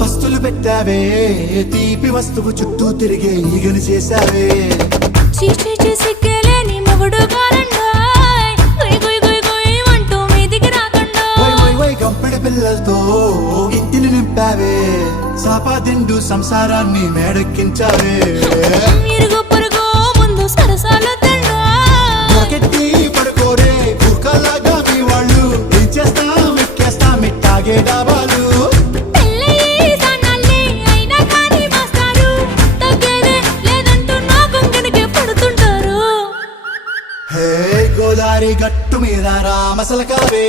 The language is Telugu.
పస్తులు పెట్టావే తీపి వస్తువు చుట్టూ తిరిగే ఈగని చేసావే సిగ్గలేని మొగుడు అంటూ మీదికి రాకుండా గంపెడి పిల్లలతో ఇంటిని నింపావే సాపాదిండు సంసారాన్ని మేడెక్కించావే ఇరుగు పొరుగు ముందు సరసాల కెట్టి పడుకోరే కుక్కలాగా మీ వాళ్ళు ఏం చేస్తాం ఎక్కేస్తాం ఇట్టాగే డాబాలు గోదారి గట్టు మీద రామసలకావే